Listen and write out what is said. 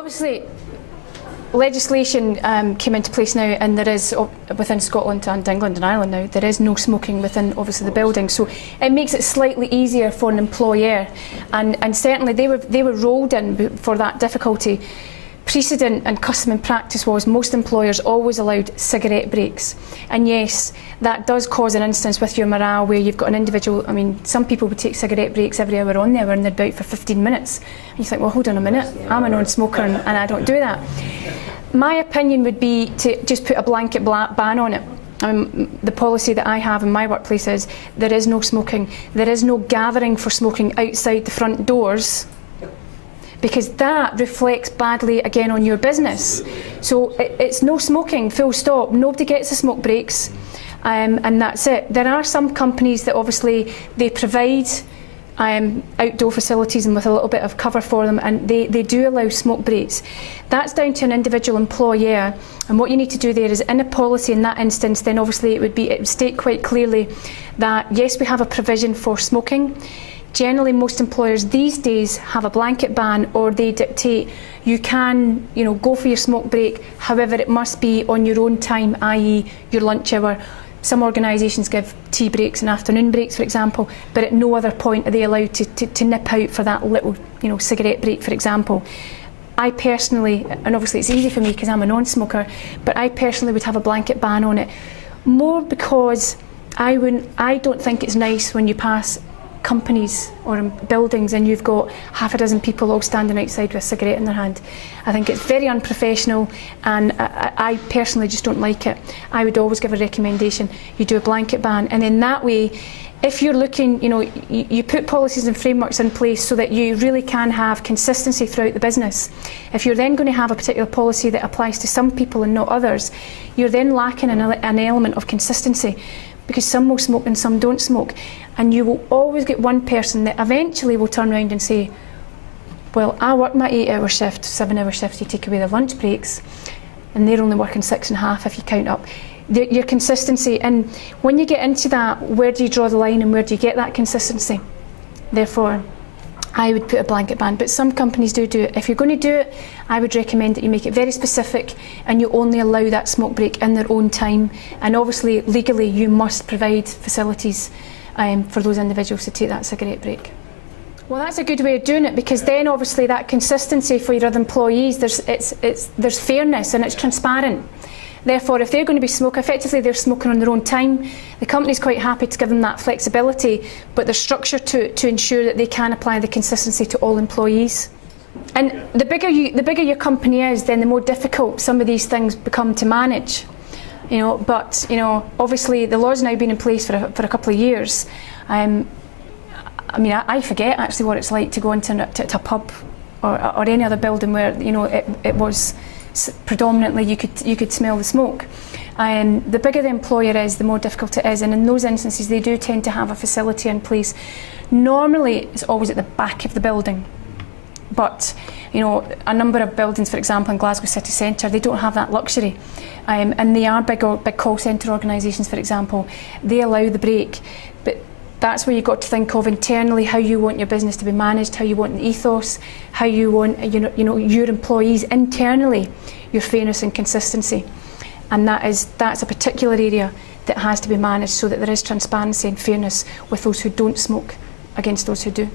Obviously, legislation came into place now, and there is, within Scotland and England and Ireland now, there is no smoking within obviously the building, so it makes it slightly easier for an employer, and certainly they were rolled in for that difficulty. Precedent and custom and practice was most employers always allowed cigarette breaks, and yes, that does cause an instance with your morale where you've got an individual. I mean, some people would take cigarette breaks every hour on there and they're about for 15 minutes, and you think, well, hold on a minute, I'm a non-smoker and I don't do that. My opinion would be to just put a blanket ban on it. The policy that I have in my workplace is there is no smoking, there is no gathering for smoking outside the front doors, because that reflects badly again on your business. So it's no smoking, full stop. Nobody gets the smoke breaks, and that's it. There are some companies that obviously they provide outdoor facilities and with a little bit of cover for them, and they do allow smoke breaks. That's down to an individual employer, and what you need to do there is, in a policy in that instance, then obviously it would state quite clearly that yes, we have a provision for smoking. Generally, most employers these days have a blanket ban, or they dictate you can, go for your smoke break. However, it must be on your own time, i.e. your lunch hour. Some organisations give tea breaks and afternoon breaks, for example, but at no other point are they allowed to nip out for that little, cigarette break, for example. I personally, and obviously it's easy for me because I'm a non-smoker, but I personally would have a blanket ban on it, more because I don't think it's nice when you pass companies or buildings and you've got half a dozen people all standing outside with a cigarette in their hand. I think it's very unprofessional, and I personally just don't like it. I would always give a recommendation, you do a blanket ban, and in that way, if you're looking, you put policies and frameworks in place so that you really can have consistency throughout the business. If you're then going to have a particular policy that applies to some people and not others, you're then lacking an element of consistency, because some will smoke and some don't smoke, and you will always get one person that eventually will turn around and say, well, I work my 8-hour shift, 7-hour shift, you take away their lunch breaks, and they're only working 6.5 if you count up. Your consistency, and when you get into that, where do you draw the line and where do you get that consistency? Therefore, I would put a blanket ban, but some companies do it. If you're going to do it, I would recommend that you make it very specific and you only allow that smoke break in their own time, and obviously legally you must provide facilities for those individuals to take that cigarette break. Well, that's a good way of doing it, because then obviously that consistency for your other employees, there's fairness and it's transparent. Therefore, if they're going to be smoking, effectively they're smoking on their own time. The company's quite happy to give them that flexibility, but there's structure to ensure that they can apply the consistency to all employees. And the bigger your company is, then the more difficult some of these things become to manage. But obviously the law's now been in place for a couple of years. I forget actually what it's like to go into a pub or any other building where it was predominantly you could smell the smoke. The bigger the employer is, the more difficult it is, and in those instances they do tend to have a facility in place. Normally it's always at the back of the building, but a number of buildings, for example in Glasgow city centre, they don't have that luxury, and they are big call centre organisations, for example. They allow the break, but that's where you've got to think of internally how you want your business to be managed, how you want the ethos, how you want your employees internally, your fairness and consistency. And that's a particular area that has to be managed so that there is transparency and fairness with those who don't smoke against those who do.